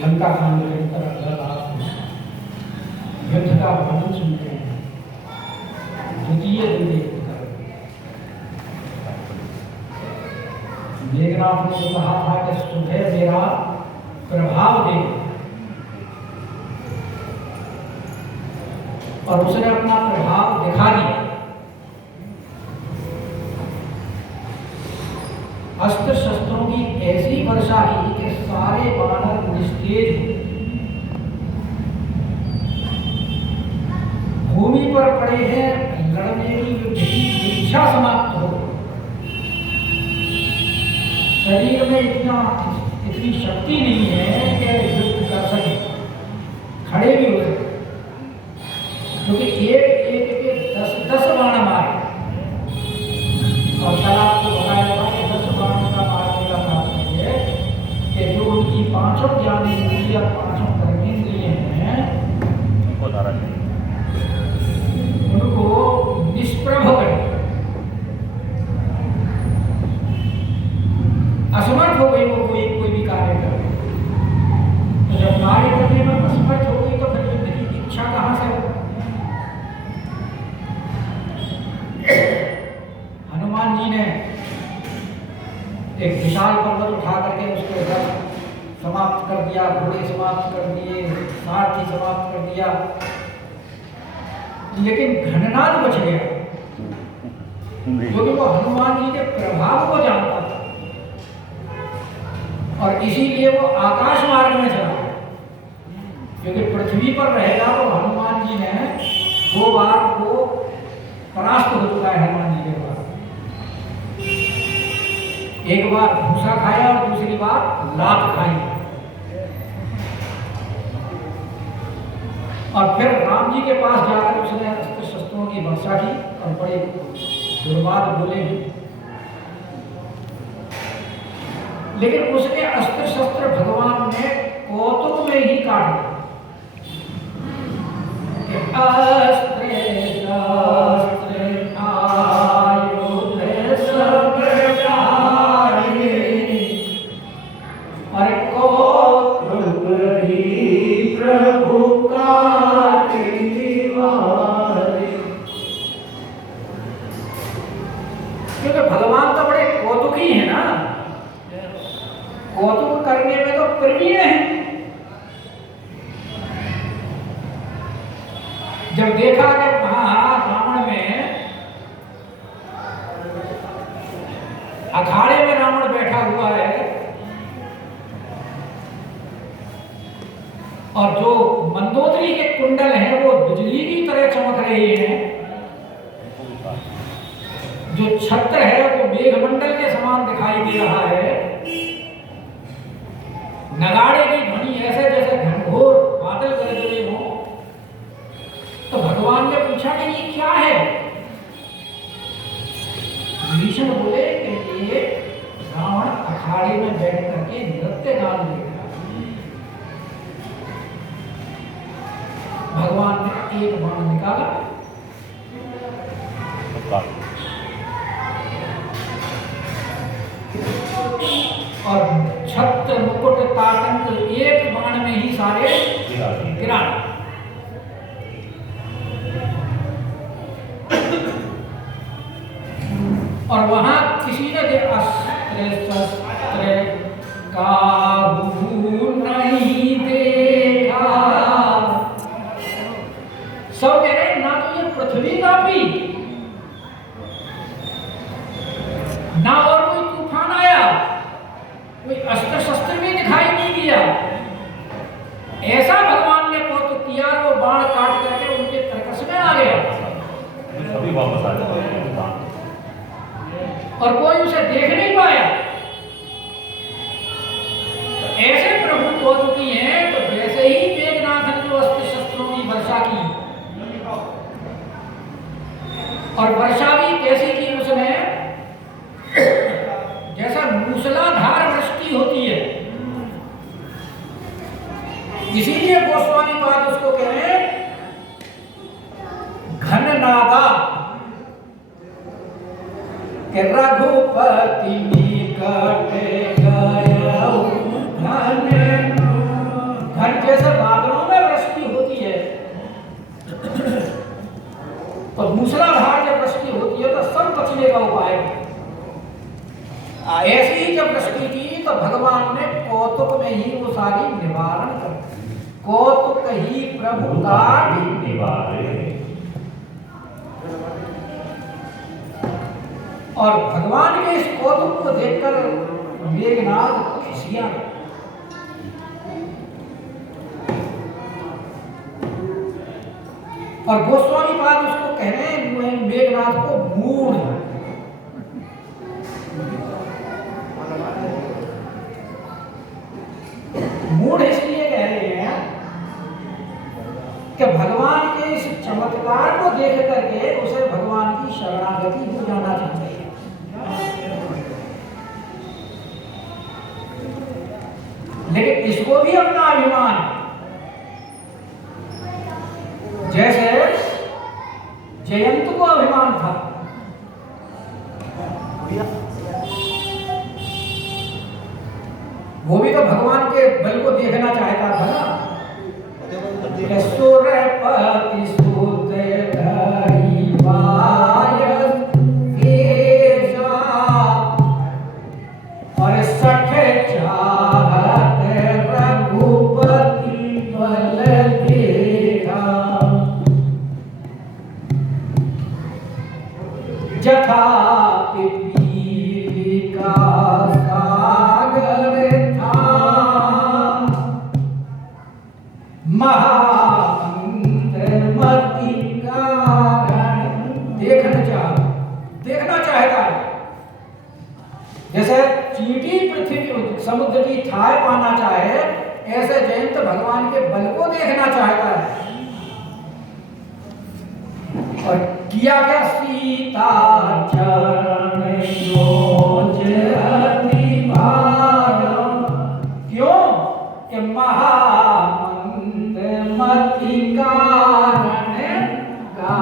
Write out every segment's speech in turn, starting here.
लंका कांड के अंदर अगर आप युद्ध का वर्णन सुनते हैं, द्वितीय युद्ध का, मेघनाथ ने कहा था कि सुबह मेरा प्रभाव दे, और उसने अपना प्रभाव दिखा दिया। अस्त्र शस्त्रों की ऐसी वर्षा की कि सारे वानर निस्तेज भूमि पर पड़े हैं, लड़ने की युद्ध की इच्छा समाप्त हो, शरीर में इतनी शक्ति नहीं है कि युद्ध कर सके, खड़े भी हो सके, क्योंकि एक एक के 10 बाण मारे, और कल आपको बताया था कि 10 बाणों का मारने का तात्पर्य है कि जो उनकी 5 ज्ञान इंद्रिय, 5 कर्मेंद्रिय हैं, उनको निष्प्रभ करे, असमर्थ हो गई वो कोई भी कार्य करे। तो जब कार्य करने में असमर्थ हो गई तो फिर युद्ध की इच्छा कहाँ से हो? हनुमान जी ने एक विशाल पर्वत उठा करके उसके रथ समाप्त कर दिया, घोड़े समाप्त कर दिए, सारथी समाप्त कर दिया, लेकिन घननाद बच गया, क्योंकि वो हनुमान जी के प्रभाव को जानता था, और इसीलिए वो आकाश मार्ग में चला, क्योंकि पृथ्वी पर रहेगा तो हनुमान जी ने 2 बार वो परास्त हो चुका है। हनुमान जी के बाद एक बार भूसा खाया और दूसरी बार लात खाई, और फिर राम जी के पास जाकर उसने अस्त्र शस्त्रों की वर्षा की और बड़े दुर्वाद बोले, लेकिन उसके अस्त्र शस्त्र भगवान ने कौतुक में ही काट दिया। अस्त्र शस्त्र आयुध सब जाए, और कौतुक ही प्रभु का दीवारे। क्योंकि भगवान तो बड़े कौतुकी है ना, कौतुक करने में तो प्रवीण है। जब देखा कि रावण में अखाड़े में रावण बैठा हुआ है, और जो मंदोदरी के कुंडल हैं वो बिजली की तरह चमक रहे हैं, जो छत्र है वो मेघमंडल के समान दिखाई दे रहा है, नगाड़े की ध्वनि ऐसे जैसे घनघोर बादल गरज रहे हो, तो भगवान ने पूछा कि ये क्या है? विभीषण बोले कि ये रावण अखाड़े में बैठ करके नृत्य गान देगा। भगवान ने एक बाण निकाला और छत्र मुकुट ताटंक एक बाण में ही सारे गिरा। और वहां किसी ने अस्त्र शस्त्र काबू नहीं देखा। सब कह रहे ना तो ये पृथ्वी कांपी, ना और कोई तूफान आया, कोई अस्त्र शस्त्र भी दिखाई नहीं दिया। ऐसा भगवान ने कौतुक किया, वो बाण काट करके उनके कर्कश में आ गया, सभी वापस आ गए और कोई उसे देख नहीं पाया। तो ऐसे प्रभु कौतुकी हैं। तो जैसे ही मेघनाथ ने जो अस्त्र शस्त्रों की वर्षा की, और वर्षा भी कैसी की उसने, जैसा मूसलाधार वृष्टि होती है, इसीलिए गोस्वामी पाद उसको कह रहे हैं घननादा, कि रघुपति निकट गया घन ऐसी ही जब दृष्टि की तो भगवान ने कौतुक में ही वो सारी निवारण कर दी। कौतुक ही प्रभु का निवारे। और भगवान के इस कौतुक को देखकर मेघनाथ खिसिया गए। और गोस्वामी पाद उसको कह रहे हैं मेघनाथ को मूढ़। मूढ़ इसलिए कह रहे हैं कि भगवान के इस चमत्कार को देख करके उसे भगवान की शरणागति हो जाना चाहिए। लेकिन इसको भी अपना अभिमान है। जैसे जयंत को अभिमान था, वो भी तो भगवान के बल को देखना चाहता था ना। सुरपति सुत धरि वायस भेजा और सठ चाहत रघुपति बल देखा। जथा पीली का सागर था महामंत्रमति कारण। देखना चाहता है। जैसे चींटी पृथ्वी समुद्र की थाह पाना चाहे, ऐसे जयंत भगवान के बल को देखना चाहता है। और किया क्या? सीता चरण योज अति भारा। क्यों? कि महामंत्रमति कारण का।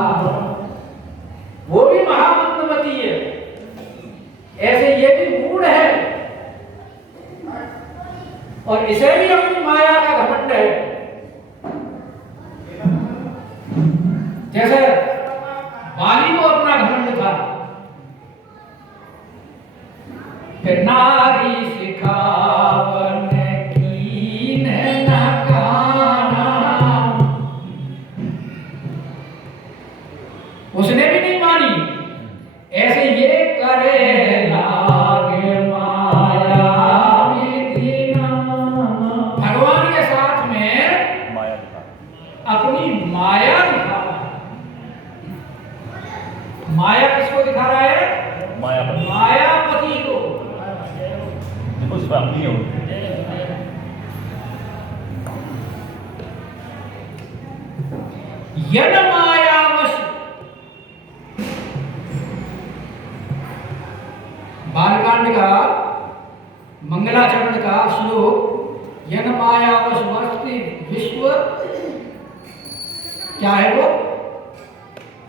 वो भी महामंत्रमति है, ऐसे ये भी मूढ़ है और इसे भी अपनी माया का घमंड है। जैसे बाली को अपना घमंड था, फिर नारी सिखावन कीन न काना, उसने भी नहीं मानी। ऐसे ये करे लागे माया विधिना। भगवान के साथ में माया दिखा, अपनी माया दिखा। माया किसको दिखा रहा है? मायापति। मायापति को। देखो इस पर अपनी है। यन मायावश। बालकांड का मंगलाचरण का श्लोक, यन मायावश वर्षति विश्व, क्या है वो?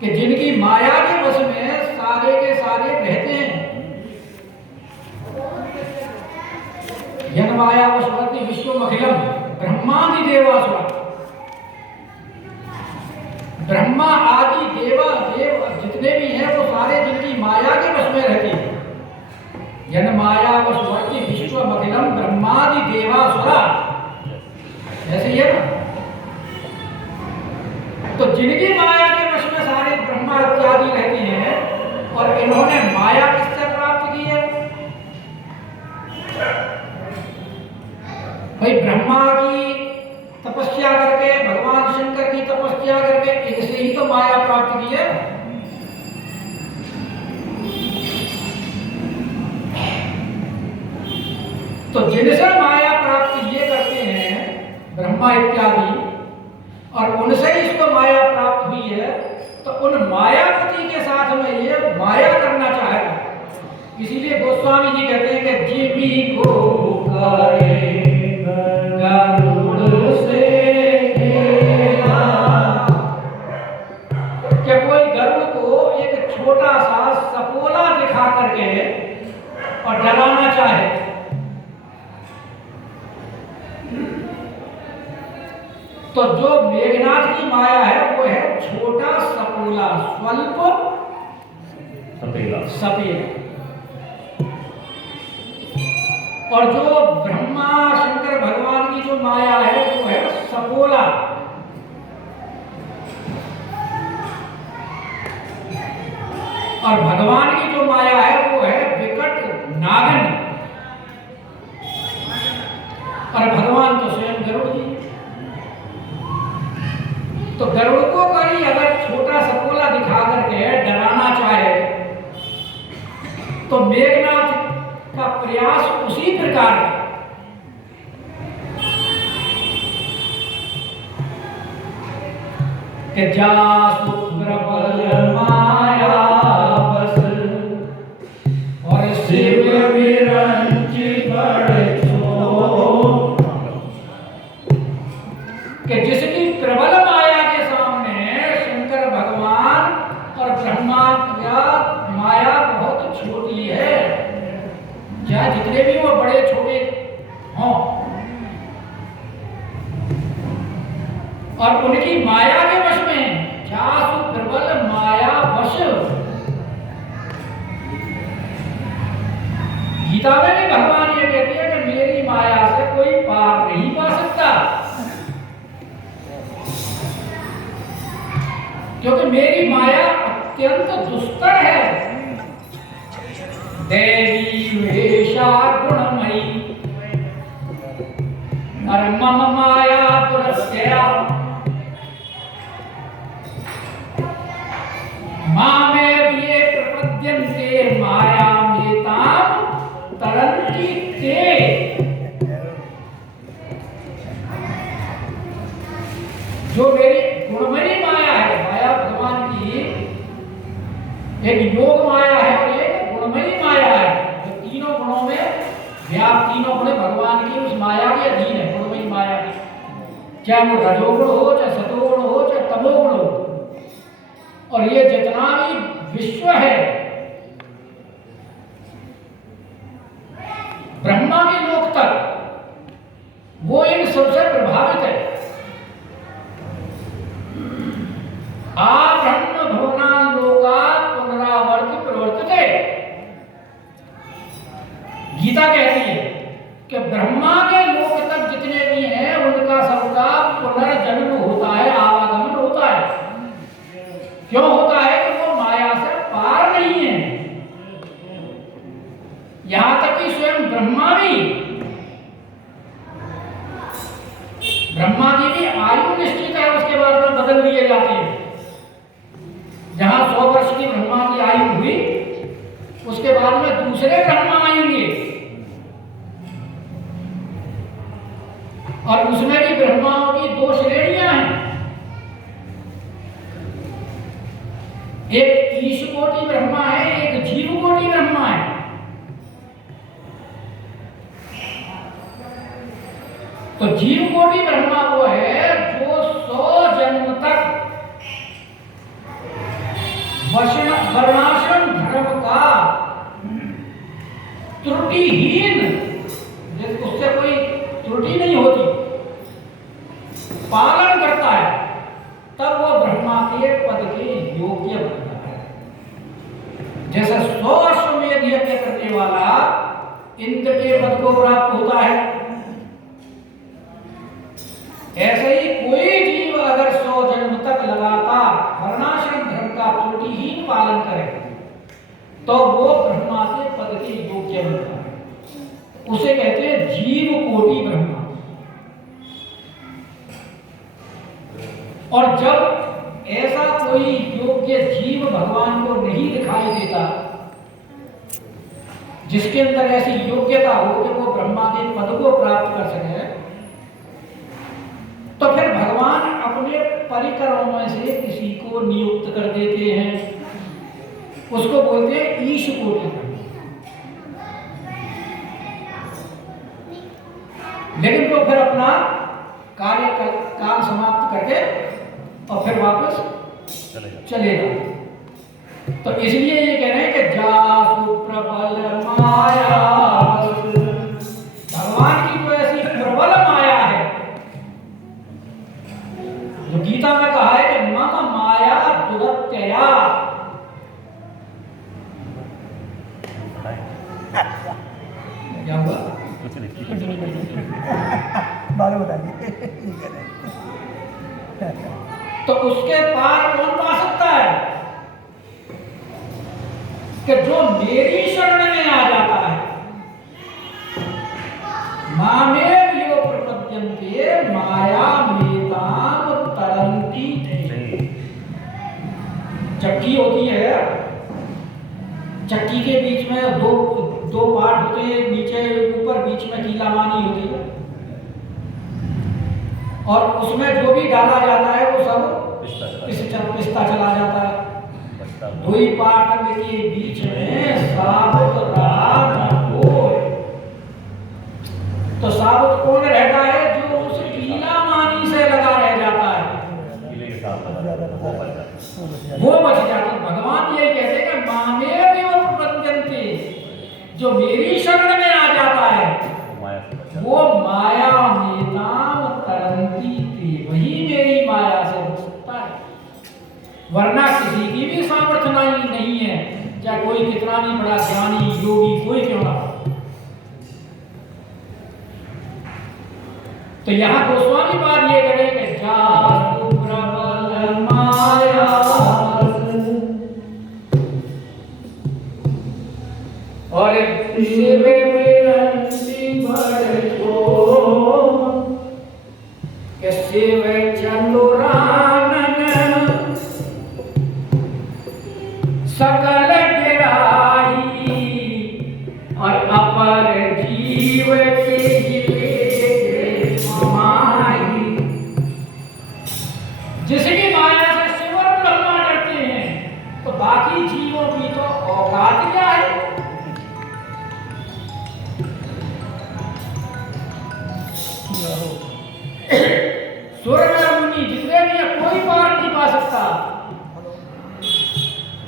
कि जिनकी माया के वश में सारे के सारे रहते हैं। यन मायावश वर्षति विश्वमखिलम ब्रह्मादि देवासुरा। ब्रह्मा आदि देव जितने भी हैं वो सारे जिनकी माया के वश में रहते हैं। यन मायावश वर्षति विश्वमखिलम ब्रह्मादि देवासुरा, ऐसे ही है ना। तो जिनकी माया के वश में सारे ब्रह्मा इत्यादि रहते हैं, और इन्होंने माया किससे प्राप्त की है? भाई ब्रह्मा की तपस्या करके, भगवान शंकर की तपस्या करके, इनसे ही तो माया प्राप्त की है। तो जिनसे माया प्राप्त ये करते हैं ब्रह्मा इत्यादि, और उनसे इसको माया प्राप्त हुई है, तो उन मायापति के साथ में ये माया करना चाहेगा। इसीलिए गोस्वामी जी कहते हैं कि जिमी को करे गरुड़ से खेला। क्या कोई गरुड़ को एक छोटा सा सपोला दिखा करके और डराना चाहे, तो जो मेघनाथ की माया है वो है छोटा सपोला, स्वल्प सपेला। सपेला। और जो ब्रह्मा शंकर भगवान की जो माया है वो है सपोला, और भगवान की जो माया है वो है विकट नागन, और भगवान तो स्वयं गरुड़ जी। तो गरुड़ को कहीं अगर छोटा सपोला दिखा करके डराना चाहे तो मेघनाथ का प्रयास उसी प्रकार का। कि जासु प्रबल माया बस और शिव विरंची बड़ छोट, कि जिसकी प्रबल माया के सामने शंकर भगवान और ब्रह्मा का माया बहुत छोटी है, चाहे जितने भी वो बड़े छोटे हों, और उनकी माया के वश में, जासु प्रबल माया वश। गीता में भी भगवान ये कहते हैं कि मेरी माया से कोई पार नहीं पा सकता, क्योंकि मेरी माया अत्यंत दुस्तर है। देवी वेशा गुणमयी और मम माया पुरस्या मामे ये प्रपद्यन्ते माया मेताम तरन्ति ते। जो मेरी गुणमयी माया है, माया भगवान की एक योग माया है और एक गुणमयी माया है, जो तीनों गुणों में व्याप्त, तीनों गुण भगवान की उस माया के अधीन है, गुणमयी माया की। चाहे वो रजोगुण हो, चाहे सतोगुण हो, चाहे तमोगुण हो, और ये जितना भी विश्व है ब्रह्मा के लोक तक, वो इन सबसे प्रभावित है। ब्रह्म भुवना लोका पुनरावर्ति प्रवर्तते। गीता कहती है कि ब्रह्मा के लोक तक जितने भी हैं उनका सबका पुनर्जन्म होता है, आवागमन होता है। क्यों होता है? कि वो माया से पार नहीं है। यहां तक कि स्वयं ब्रह्मा की भी आयु निश्चित है, उसके बाद में बदल दिए जाते हैं। जहां 100 वर्ष की ब्रह्मा की आयु हुई, उसके बाद में दूसरे ब्रह्मा आएंगे, और उसमें भी ब्रह्माओं की 2 श्रेणियां हैं। एक ईश कोटि ब्रह्मा है, एक जीव कोटि ब्रह्मा है। तो जीव कोटि ब्रह्मा वो है जो 100 जन्म तक वर्णाश्रम धर्म का त्रुटिहीन, उससे कोई त्रुटि नहीं होती, पालन करता है, तब वो ब्रह्मा के पद के योग्य बनता है। जैसे 100 अश्वमेध यज्ञ करने वाला इंद्र के पद को प्राप्त होता है, ऐसे ही कोई जीव अगर 100 जन्म तक लगातार वर्णाश्रम धर्म का त्रुटिहीन पालन करे तो वो ब्रह्मा के पद के योग्य बनता है। उसे कहते हैं जीव कोटि ब्रह्मा। और जब ऐसा कोई योग्य जीव भगवान को नहीं दिखाई देता, जिसके अंदर ऐसी योग्यता हो कि वो ब्रह्मा के पद को प्राप्त कर सके, तो फिर भगवान अपने परिकरों में से किसी को नियुक्त कर देते हैं, उसको बोलते हैं ईश कोटि। लेकिन वो फिर अपना काल समाप्त करके और फिर वापस चलेगा। तो इसलिए ये कह रहे हैं कि जासु प्रबल माया, भगवान की जो ऐसी प्रबल माया है, जो गीता में कहा है कि मम माया दुरत्यया, क्या हुआ? कुछ नहीं। कुछ नहीं बात बताइए तो उसके पार कौन पा सकता है कि जो मेरी शरण में आ जाता है। मामेव यो प्रपद्यन्ते माया मेताम तरन्ति। चक्की होती है, चक्की के बीच में दो पार्ट होते हैं, नीचे ऊपर, बीच में कीलामानी होती है, और उसमें जो भी डाला जाता है वो सब पिसता चला जाता है। दुई पार्ट के बीच में साबुत रहा न कोई। तो साबुत कौन रहता है? जो उस कीलामानी से लगा रह जाता है, वो बच जाता है। भगवान यही कहते हैं कि मामेव प्रपद्यन्ते, जो मेरी शरण में आ जाता है वो माया मेताम तरन्ति, वही मेरी माया से बच सकता है। वरना किसी की भी सामर्थ्य नहीं है, चाहे कोई कितना भी बड़ा ज्ञानी योगी कोई क्यों ना। तो यहाँ गोस्वामी बात ये करेंगे, जातु प्रबल माया और शिव शिव चंदुरानन सकल गिराई और अपर जीव माई। जिसकी माया से शिव और ब्रह्मा डरते हैं, तो बाकी जीवों की तो औकात क्या है? सूर्य मुनि जितने भी है, कोई पार नहीं पा सकता।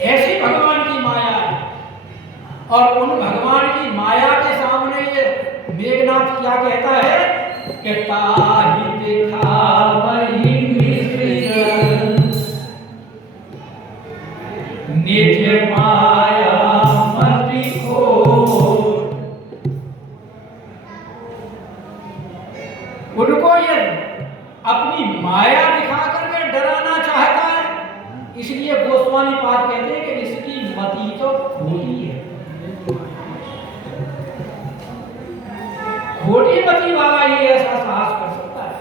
ऐसी भगवान की माया है। और उन भगवान की माया के सामने ये मेघनाथ क्या कहता है कि ताहि दिखावहि निज माया मति खोर। उनको ये अपनी माया दिखा करके डराना चाहता है, इसलिए गोस्वामी पाद कहते हैं कि इसकी मति तो खोटी है। खोटी मति वाला ही ऐसा साहस कर सकता है।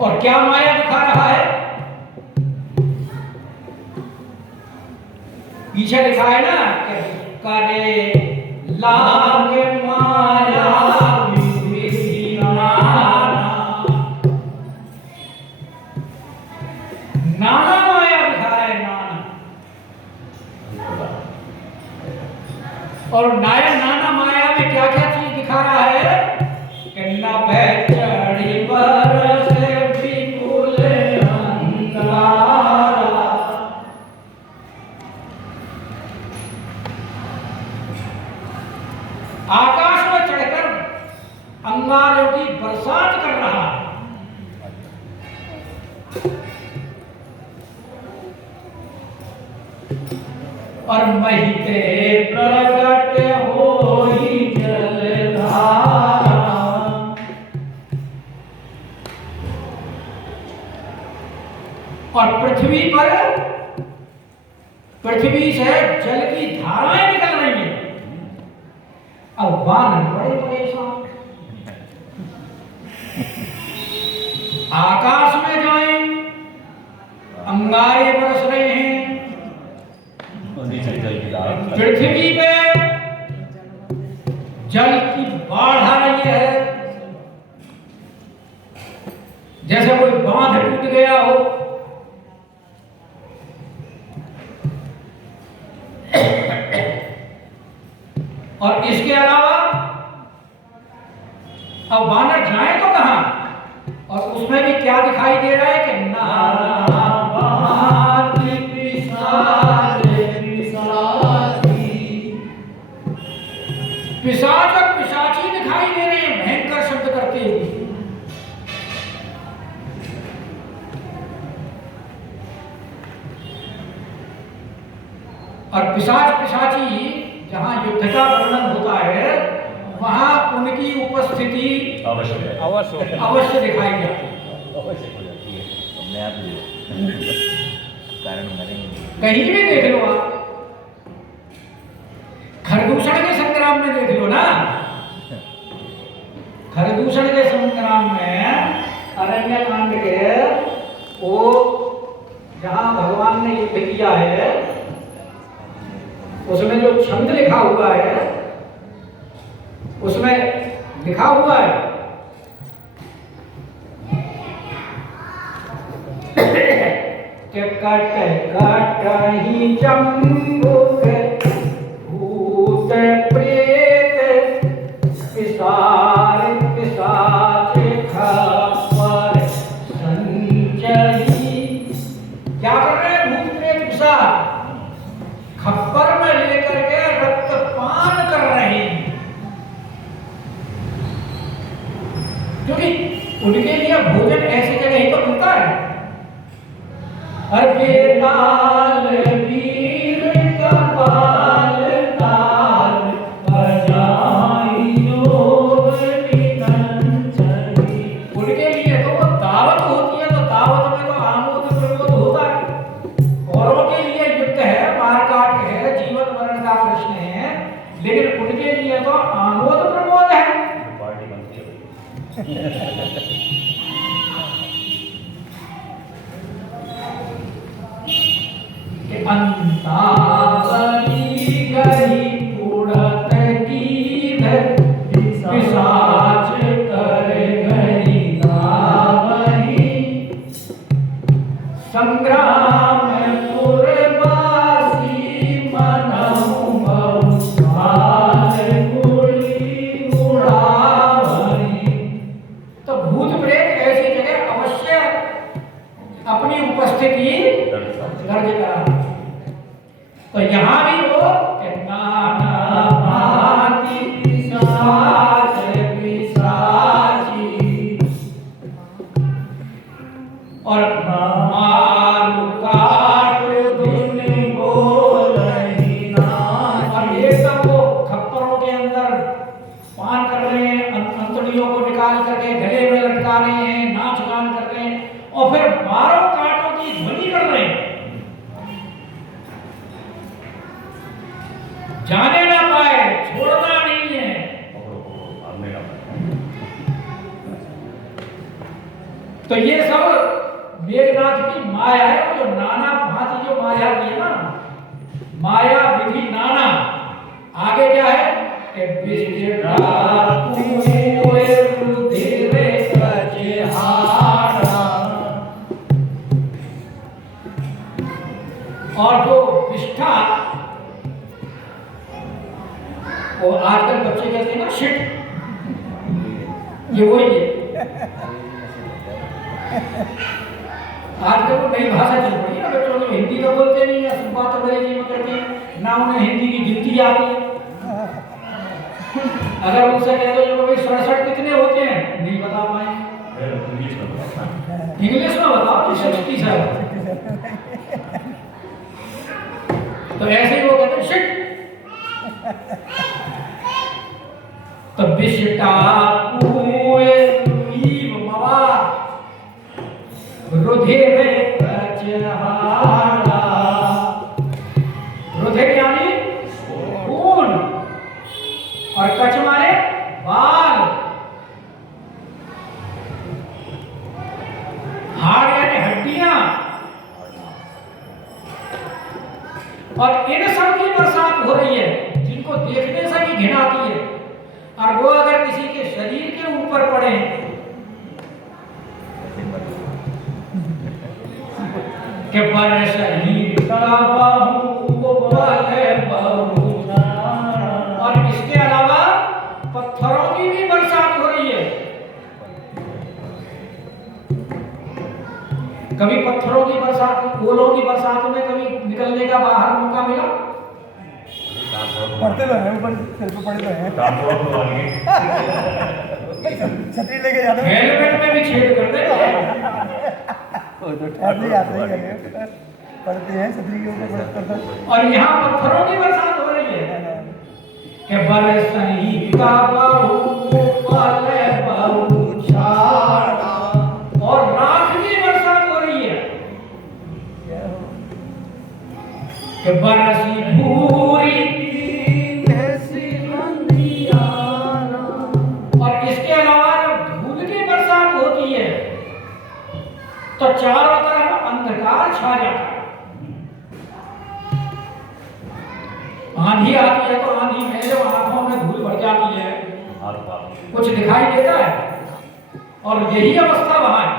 और क्या माया दिखा रहा है? पीछे लिखा है ना कि करे लागे माया विधि नाना माया दिखा है, नाना। और नाना माया में क्या क्या चीज दिखा रहा है कि नभे चढ़ी बरस विपुल अंगारा। आकाश में चढ़कर अंगारों की बरसात कर रहा है। और महिते प्रकट होई जलधारा। और पृथ्वी से जल की धाराएं निकल रही हैं। अब वानर बड़े परेशान, आकाश में जाएं, अंगारे बरस रहे हैं, पृथ्वी पे जल की बाढ़ आ रही है, जैसे कोई बांध टूट गया हो। और इसके अलावा अब वानर जाए तो कहां? और उसमें भी क्या दिखाई दे रहा है कि पिशाच और पिशाची दिखाई दे रहे हैं, भयंकर शब्द करते हुए। और पिशाच पिशाची जहाँ युद्ध का वर्णन होता है वहाँ उनकी उपस्थिति अवश्य दिखाई जाती है। कहीं भी देख लो आप, खरदूषण के संग्राम में देख लो ना, खरदूषण के संग्राम में अरण्य कांड के वो जहां भगवान ने युद्ध किया है उसमें जो छंद लिखा हुआ है उसमें लिखा हुआ है कि कट कट ही जम्बुक भूत प्रेत पिशाच पिशाच खप्पर संचरी। क्या कर रहे हैं भूत प्रेत पिशाच? खप्पर में लेकर के रक्तपान कर रहे हैं, क्योंकि उनके लिए भोजन ऐसी जगह ही तो मिलता है। अरे ताल वीर कपाल ताल बजाइयो निकंचनी। उनके लिए तो वो दावत होती है, तो दावत में तो आमोद प्रमोद होता है। औरों के लिए युद्ध है, मारकाट है, जीवन मरण का प्रश्न है, लेकिन उनके लिए तो आमोद प्रमोद है। पार्टी बनती है। अंतावली गई उड़त कीध पिशाच कर गई गावही। संग्राम पुरवासी मनहु बहु गुड़ी उड़ावही। तो भूत प्रेत ऐसी जगह अवश्य अपनी उपस्थिति दर्ज करा। तो यहाँ भी वो नाना भांति पिशाच पिशाची और मारू काट धुन बोलही नाची। और ये सब वो खप्परों के अंदर पान कर रहे हैं, अंतड़ियों को निकाल करके गले में लटका रहे हैं, नाच गान कर रहे हैं और फिर मारो काटों की ध्वनि कर रहे हैं, जाने ना पाए, छोड़ना नहीं है। तो ये सब मेघनाथ की माया है, वो जो नाना भांति जो माया की है ना, माया विधि नाना। आगे क्या है कि विजटा कुएं रुधिर कचहारा। और जो विष्ठा, वो आजकल बच्चे कहते हैं ना शिट, ये वही है। आजकल वो नई भाषा चल पड़ी है, बच्चों को हिंदी तो बोलते नहीं है, सब बात अंग्रेजी में करते हैं, ना उन्हें हिंदी की गिनती आती है। अगर उनसे कहते हो भाई 67 कितने होते हैं, नहीं बता पाए। इंग्लिश में बताओ 67। तो ऐसे ही वो कहते हैं शिट। तो विष्टा कुएं नीव मवा रुधिर कचहारा। रुधिर यानी खून और कच माने बाल, हाड़ यानी हड्डियां। और इन सब की बरसात हो रही है जिनको देखने से ही घिन आती है, और वो अगर किसी के शरीर के ऊपर पड़े कि पर शरीर का और इसके अलावा पत्थरों की भी बरसात हो रही है। कभी पत्थरों की बरसात, ओलों की बरसात में कभी निकलने का बाहर मौका मिला? पढ़ते तो हैं, ऊपर सिर पे पड़े तो हैं। छतरी लेके जाते हैं, हेलमेट में भी छेद करते हैं। वो तो ऐसे ही आते ही करेंगे। पढ़ते हैं छतरी के ऊपर पढ़ता और यहाँ पत्थरों की बरसात हो रही है कि बरसही का बहु पले बहु छाड़ा, और राख की बरसात हो रही है कि बरसी भूरी और इसके अलावा जब धूल की बरसात होती है तो चारों तरफ अंधकार छा जाता है। आंधी आती है तो आंधी में जब आंखों में धूल भर जाती है कुछ दिखाई देता है, और यही अवस्था वहां है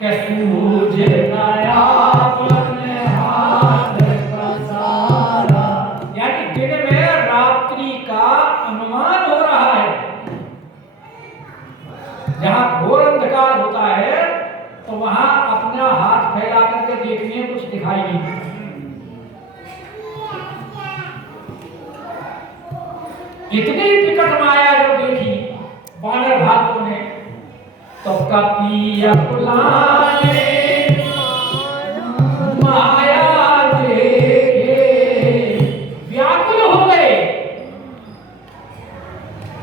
कि सूरज नया अपने हाथ पसारा, यानी दिन में रात्रि का अनुमान हो रहा है। जहां घोर अंधकार होता है तो वहां अपना हाथ फैला करके देखने कुछ दिखाई नहीं देता। इतनी विकट माया जब देखी बानर भालुओं ने तो कपिया बुलाए माया देखे व्याकुल हो गए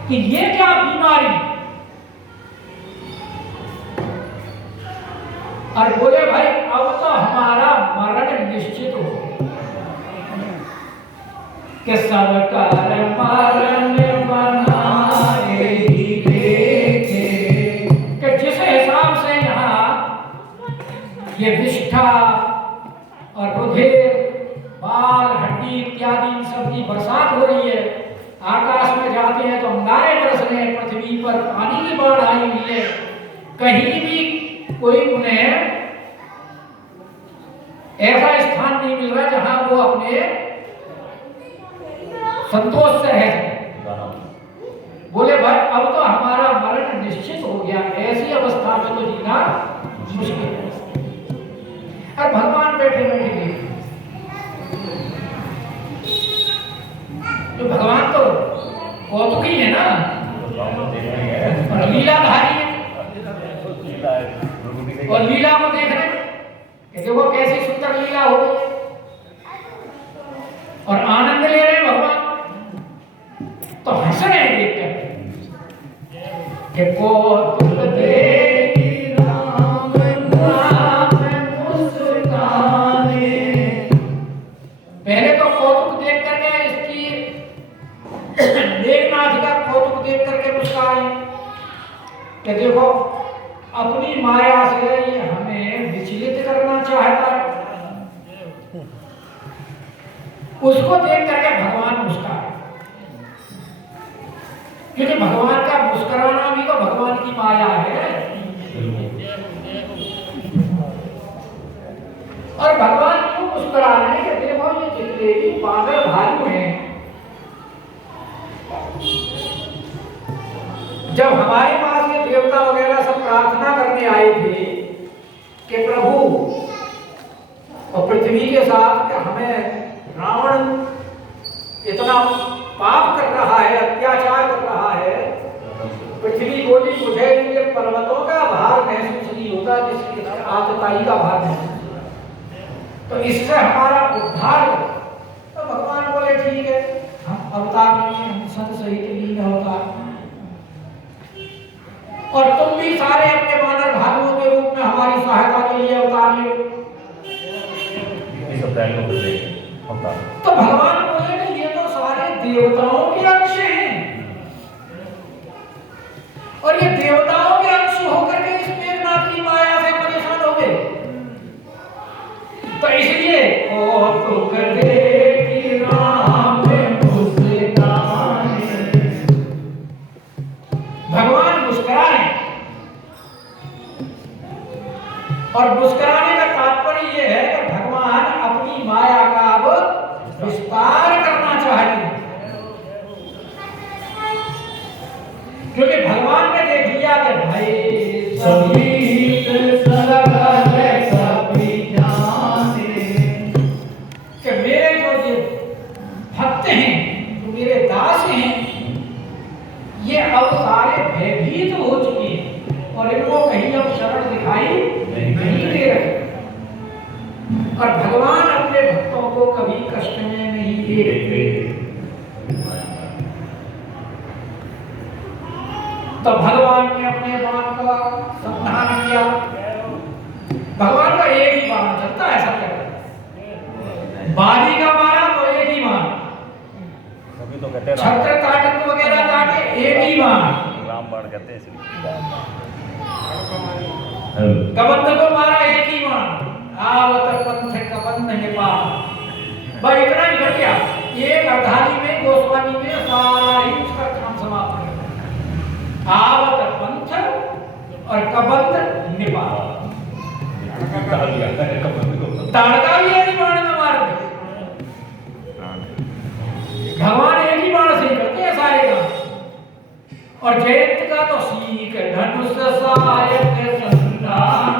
कि ये क्या बीमारी, और बोले भाई अब तो हमारा मरण निश्चित हो गया कि सबका मरण बनाएगी देखे, कि जिस हिसाब से यहाँ ये विष्ठा और रुधिर बाल हड्डी इत्यादि इन सब की बरसात हो रही है, आकाश में जाते हैं तो अंगारे बरस रहे हैं, पृथ्वी पर पानी की बाढ़ आई हुई है, कहीं भी कोई उन्हें ऐसा स्थान नहीं मिल रहा जहां वो अपने संतोष से रह सके। बोले भाई अब तो हमारा मरण निश्चित हो गया, ऐसी अवस्था में तो जीना मुश्किल है। और भगवान बैठे बैठे देख, तो भगवान तो कौतुकी है ना, और लीलाधारी है, और लीला को देख रहे कि देखो कैसी सुंदर लीला हो गई, और आनंद ले रहे भगवान, तो हंस रहे हैं देखकर कि कौतुक देखी राम नाम मुस्काने। पहले तो कौतुक देख करके इसकी मेघनाथ का कौतुक देख करके मुस्काए कि देखो अपनी माया से ये हमें विचलित करना चाहता है। उसको देख करके भगवान मुस्कुराए, क्योंकि भगवान का मुस्कुराना भी तो भगवान की माया है। और भगवान क्यों मुस्कुरा रहे हैं कि देखो ये जितने भी बानर भालू हैं, जब हमारे पास ये देवता वगैरह सब प्रार्थना करने आए थे कि प्रभु और पृथ्वी के साथ कि हमें रावण इतना पाप कर रहा है, अत्याचार कर रहा है, पृथ्वी बोली मुझे ये पर्वतों का भार महसूस नहीं होता जिसकी आतताई का भार महसूस होता, तो इससे हमारा उद्धार हो। तो भगवान बोले ठीक है, हम अवतार नहीं, हम संत सहित लीन अवतार, और तुम भी सारे अपने वानर भालुओं के रूप में हमारी सहायता के लिए अवतार ले। तो भगवान बोले कि ये तो सारे देवताओं के अंश हैं, और ये देवताओं के अंश होकर के इस मेघनाथ की माया से परेशान हो गए, तो इसलिए कौतुक देखी राम मुस्काने, भगवान मुस्कुरा रहे, और मुस्कुराने का तात्पर्य यह है कि भगवान अपनी माया का अब विस्तार करना चाहते हैं, क्योंकि भगवान ने देख लिया कि भाई सभी जाने कि मेरे जो ये भक्त हैं, जो मेरे दास हैं, ये अब सारे भयभीत हो चुके हैं और इनको कहीं अब शरण दिखाई नहीं दे रहे। और भगवान अपने भक्तों को कभी कष्ट में नहीं देखते। तो भगवान ने अपने बाण का संधान किया। भगवान का एक ही बाण चलता है, सब कहते बाली का मारा तो एक ही बाण, तो कहते छत्र ताटक वगैरह काटे एक ही बाण, राम बाण कहते हैं इसलिए। कबंध को मारा एक ही बाण, आवत पंथ कबंध निपात। भाई इतना ही कर गया। एक अर्धाली में गोस्वामी में सारा ही उसका काम समाप्त कर दिया। आवत पंथ और कबंध निपात। ताड़का भी एक ही बाण में मार दे। भगवान एक ही बाण से ही करते हैं सारे काम। और जयंत का तो सीख धनुष सहायक संधान,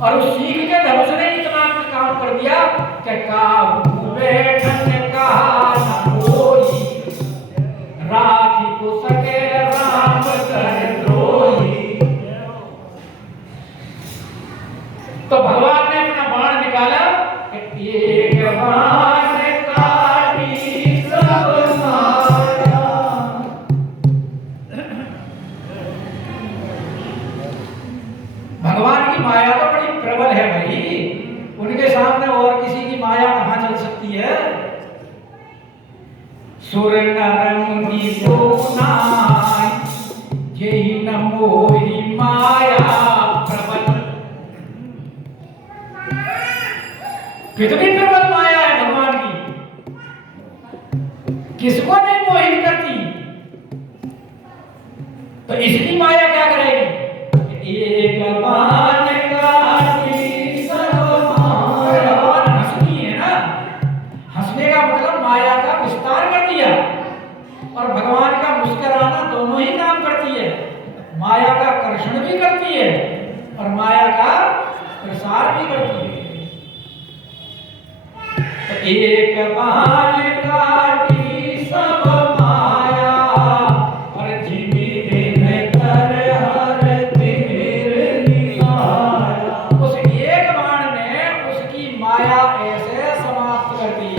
और उस सीख के धनुष ने इतना काम कर दिया कि काहू बैठन कहा न कोई, राखी को सके राम कर द्रोही। तो भगवान ने अपना बाण निकाला कि एक बाण काटी सब माया। भगवान की माया तो बड़ी प्रबल है भाई, उनके सामने और किसी की माया कहां चल सकती है। सुर नर मुनि सोनाई जेहि न मोहि माया प्रबल। कितनी प्रबल माया है भगवान की, किसको नहीं मोहित करती। तो इसकी माया क्या करेगी। एक बाण काटी सब माया। हंसनी है ना, हंसने का मतलब माया का विस्तार कर दिया, और भगवान का मुस्कुराना दोनों ही काम करती है। माया का कर्षण भी करती है और माया का प्रसार भी करती है। तो एक बाण काटी सब माया, और जिमी दिन कर हर तीर निकाया। उस एक बाण ने उसकी माया ऐसे समाप्त कर दी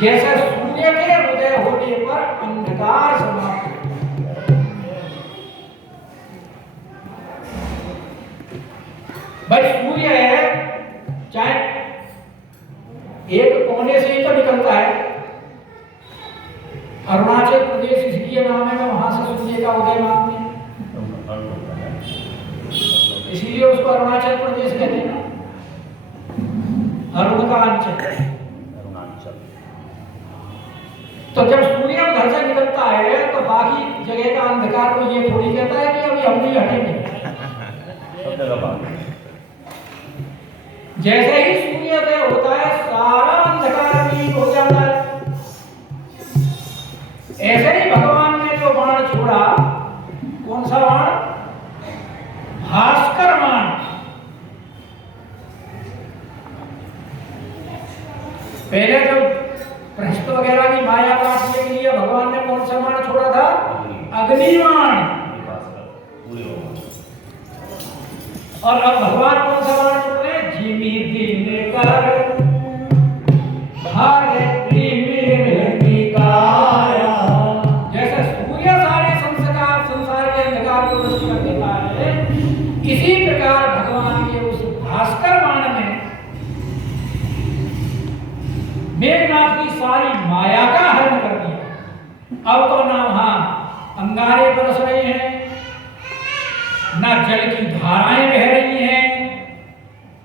जैसे सूर्य के उदय होने पर अंधकार समाप्त हो। भाई सूर्य है, चाहे एक कोने से ही तो निकलता है। अरुणाचल प्रदेश इसलिए नाम है, वहां से सूर्य का उदय मानते हैं, इसीलिए उसको अरुणाचल प्रदेश कहते हैं। अरुण का अंचल। तो जब सूर्य घर से निकलता है तो बाकी जगह का अंधकार को ये थोड़ी कहता है कि अभी हम नहीं हटेंगे। जैसे ही सूर्योदय होता है सारा अंधकार भी हो जाता है। ऐसे ही भगवान ने जो बाण छोड़ा, कौन सा बाण, भास्कर बाण। पहले जो भ्रष्ट वगैरह की माया काटने के लिए भगवान ने कौन सा बाण छोड़ा था, अग्निबाण। और अब भगवान कौन सा बाण छोड़ रहे हैं, जिमी दिन कर भारती में निकाया। जैसे सूर्य सारे संसार के अंधकार को नष्ट कर देता है, इसी प्रकार भगवान के उस भास्कर बाण ने मेघनाथ की सारी माया का हरण कर दिया। अब तो ना वहां अंगारे बरस रहे हैं, ना जल की धाराएं बह रही हैं,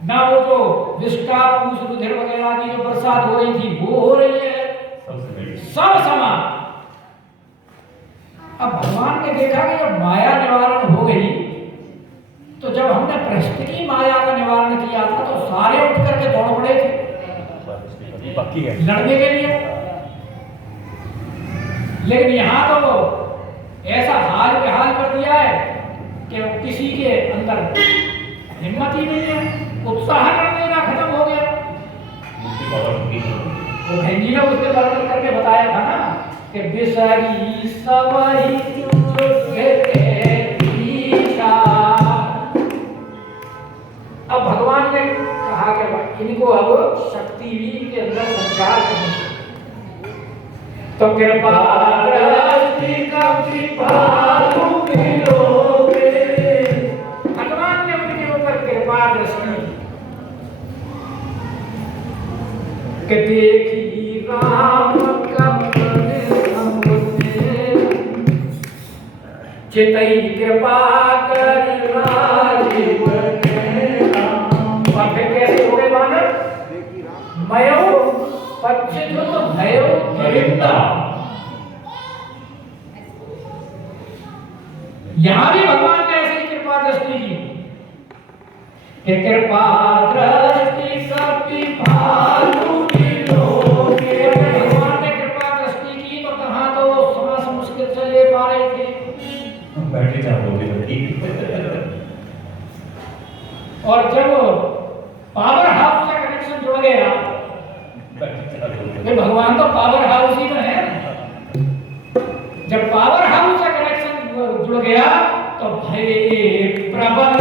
ना वो जो विष्टा पूष रुधिर वगैरह की जो बरसात हो रही थी वो हो रही है, सब समा। अब भगवान ने देखा कि जब माया निवारण हो गई, तो जब हमने भ्रष्ट की माया का निवारण किया था तो सारे उठ करके दौड़ पड़े थे लड़ने के लिए। लेकिन यहां तो ऐसा हाल बेहाल कर दिया है कि किसी के अंदर हिम्मत ही नहीं है, उत्साह करने का खत्म हो गया। तो भाई जी ने उसके वर्णन करके बताया था ना कि बिसरी सबही इनको अब शक्ति के अंदर संचार करनी चाहिए। तो कृपा दृष्टि का कृपालु मिलोगे, भगवान ने उनके ऊपर कृपा दृष्टि कि देखी राम कमल समुझे, चितई कृपा करी राजीव के राम। और फिर कैसे हो गए बानर? मयो पच्चित भयो गिरिंदा। यहां भी भगवान ने ऐसी कृपा दृष्टि की कि कृपा दृष्टि कभी भालू मिलोगे। भगवान ने कृपा दृष्टि की तो कहां तो सांस मुश्किल से ले पा रहे थे, बैटरी चार्ज हो गई थी। और जब पावर हाउस का कनेक्शन जुड़ गया, ये भगवान तो पावर हाउस ही में है। जब पावर हाउस का कनेक्शन जुड़ गया तो भय प्रबल